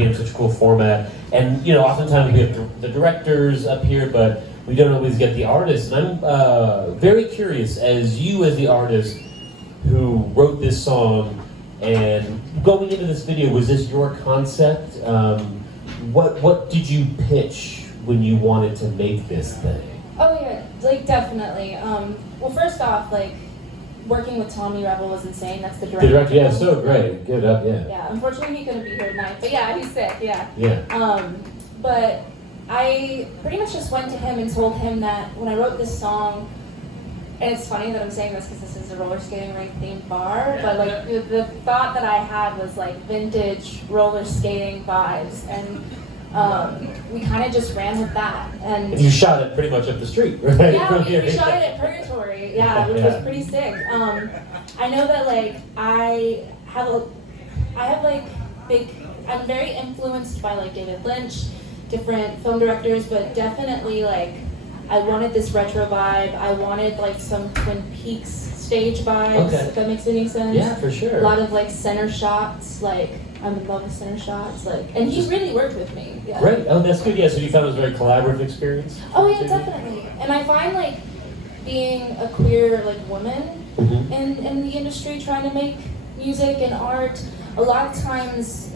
in such a cool format. And you know, oftentimes we have the directors up here, but we don't always get the artists. And I'm very curious, as you as the artist who wrote this song, and going into this video, was this your concept? What did you pitch when you wanted to make this thing? Oh yeah, like definitely. Well, first off, like working with Tommy Rebel was insane. That's the director. The director, yeah, so great. Give it up, yeah. Yeah, unfortunately he couldn't be here tonight, but yeah, he's sick. Yeah. Yeah. But I pretty much just went to him and told him that when I wrote this song, and it's funny that I'm saying this because this is a roller skating rink themed bar, but like the thought that I had was like vintage roller skating vibes, and we kind of just ran with that. And you shot it pretty much up the street, right? Yeah, we shot it at Purgatory, yeah, which was pretty sick. I know that like I have like I'm very influenced by like David Lynch, different film directors, but definitely like I wanted this retro vibe. I wanted like some Twin Peaks stage vibes, if that makes any sense. Yeah, for sure. A lot of like center shots, like I'm in love with center shots, like, and he really worked with me. Yeah. Great. Oh, that's good. Yeah, so you found it was a very collaborative experience? Oh yeah, definitely. And I find like being a queer like woman in the industry trying to make music and art, a lot of times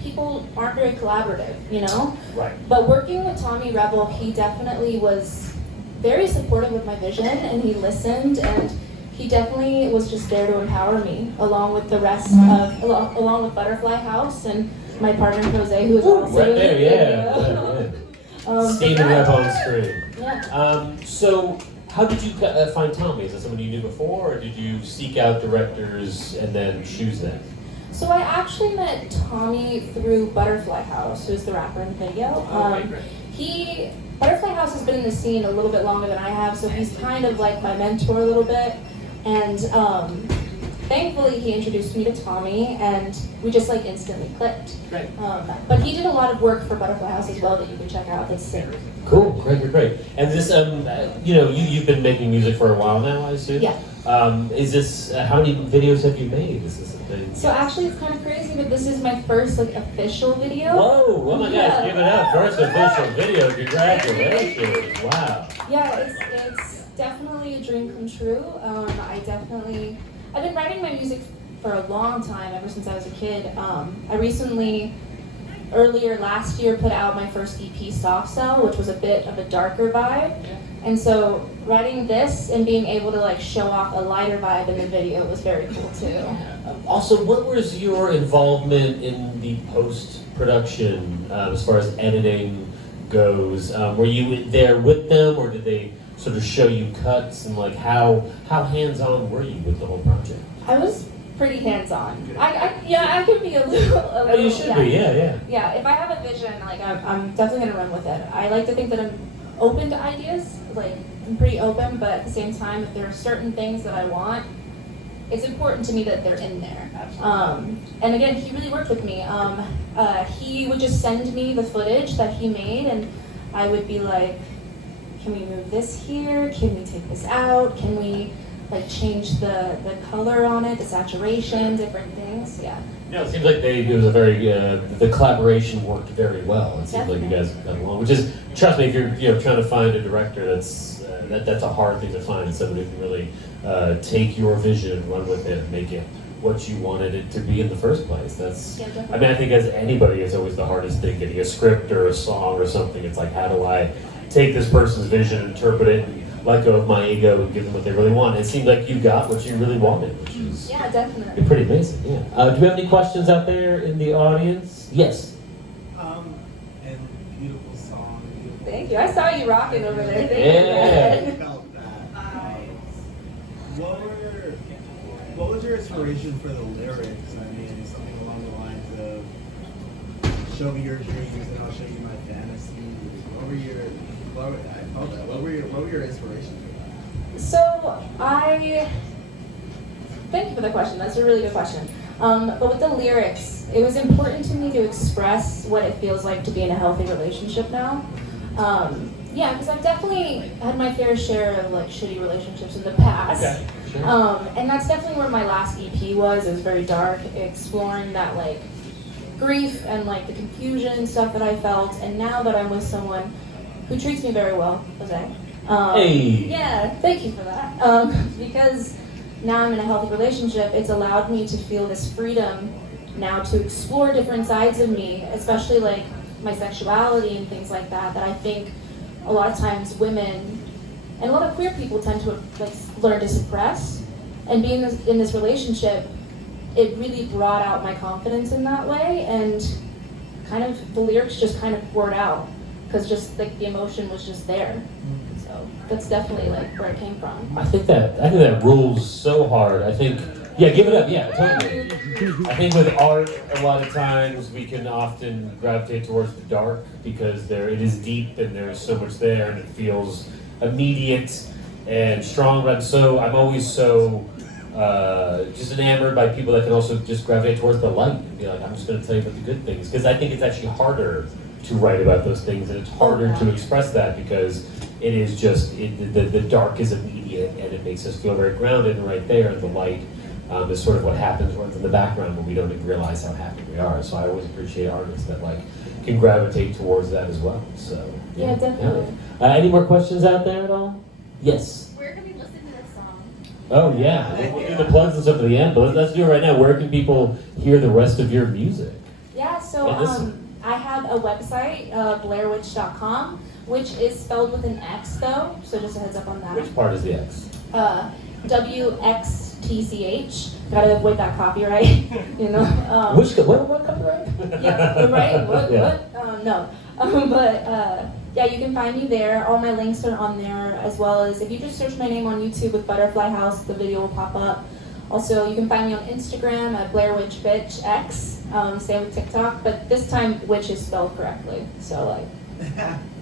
people aren't very collaborative, you know? Right. But working with Tommy Rebel, he definitely was very supportive of my vision, and he listened, and he definitely was just there to empower me, along with the rest of, along with Butterfly House and my partner Jose, who is also right there, yeah. Steaming up on screen. Yeah. So, how did you find Tommy? Is that someone you knew before, or did you seek out directors and then choose them? So I actually met Tommy through Butterfly House, who's the rapper in the video. Butterfly House has been in the scene a little bit longer than I have, so he's kind of like my mentor a little bit. And thankfully he introduced me to Tommy, and we just like instantly clicked. Great. But he did a lot of work for Butterfly House as well that you can check out. That's sick. Cool, great. And this, you know, you've been making music for a while now, I assume? Yeah. Is this, how many videos have you made? Is this a thing? So actually it's kind of crazy, but this is my first like official video. Whoa, oh my gosh, give it up. First official video, congratulations, wow. Yeah, it's definitely a dream come true. I've been writing my music for a long time, ever since I was a kid. I recently, earlier last year, put out my first EP, Soft Cell, which was a bit of a darker vibe. And so writing this and being able to like show off a lighter vibe in the video was very cool too. Also, what was your involvement in the post-production as far as editing goes? Were you there with them, or did they sort of show you cuts, and like how hands-on were you with the whole project? I was pretty hands-on. I could be a little. Oh, you should be, yeah. Yeah, if I have a vision, like I'm definitely gonna run with it. I like to think that I'm open to ideas. Like I'm pretty open, but at the same time, if there are certain things that I want, it's important to me that they're in there. And again, he really worked with me. He would just send me the footage that he made, and I would be like, can we move this here? Can we take this out? Can we like change the color on it, the saturation, different things? Yeah. No, it seems like it was a very, the collaboration worked very well. It seems like you guys got along, which is, trust me, if you're trying to find a director, that's a hard thing to find, and somebody who can really take your vision and run with it and make it what you wanted it to be in the first place. I mean, I think as anybody, it's always the hardest thing, getting a script or a song or something. It's like, how do I take this person's vision, interpret it, and let go of my ego and give them what they really want? It seemed like you got what you really wanted, which is definitely pretty amazing. Yeah. Do we have any questions out there in the audience? Yes. And beautiful song. Beautiful. Thank you. I saw you rocking over there. Thank you. Felt that. What was your inspiration for the lyrics? I mean, something along the lines of "Show me your dreams and I'll show you my fantasies." What were your inspirations for that? So thank you for the question. That's a really good question. But with the lyrics, it was important to me to express what it feels like to be in a healthy relationship now. Yeah, because I've definitely had my fair share of like shitty relationships in the past. Okay, sure. And that's definitely where my last EP was. It was very dark, exploring that like grief and like the confusion and stuff that I felt, and now that I'm with someone who treats me very well, Jose. Hey. Yeah, thank you for that. Because now I'm in a healthy relationship, it's allowed me to feel this freedom now to explore different sides of me, especially like my sexuality and things like that, that I think a lot of times women and a lot of queer people tend to like learn to suppress. And being in this relationship, it really brought out my confidence in that way, and kind of the lyrics just kind of poured out because just like the emotion was just there. So that's definitely like where it came from. I think that rules so hard. I think, yeah, give it up, yeah, totally. I think with art, a lot of times we can often gravitate towards the dark because it is deep and there's so much there and it feels immediate and strong. But I'm always so just enamored by people that can also just gravitate towards the light and be like, I'm just going to tell you about the good things, because I think it's actually harder to write about those things, and it's harder to express that because it is just the dark is immediate and it makes us feel very grounded, and right there the light is sort of what happens runs in the background when we don't even realize how happy we are. So I always appreciate artists that like can gravitate towards that as well. So yeah, definitely. Any more questions out there at all? Yes. Where can we listen to this song? Oh yeah, we'll do the plugs and stuff at the end, but let's do it right now. Where can people hear the rest of your music? Yeah, so I have a website, blairwitch.com, which is spelled with an X though, so just a heads up on that. Which part is the X? WXTCH. Gotta avoid that copyright, you know. What copyright? Yeah, right? What? Yeah. What? No. But yeah, you can find me there. All my links are on there, as well as if you just search my name on YouTube with Butterfly House, the video will pop up. Also, you can find me on Instagram at BlairWitchBitchX. Same with TikTok, but this time witch is spelled correctly. So like,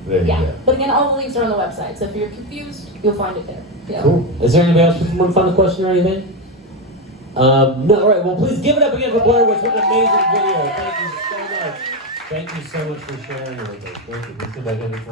There you yeah. go. But again, all the links are on the website. So if you're confused, you'll find it there. Yeah. Cool. Is there anybody else who want to find a question or anything? No. All right. Well, please give it up again for Blair Witch. What an amazing video. Thank you so much. Thank you so much for sharing everything. Thank you. Please come back anytime.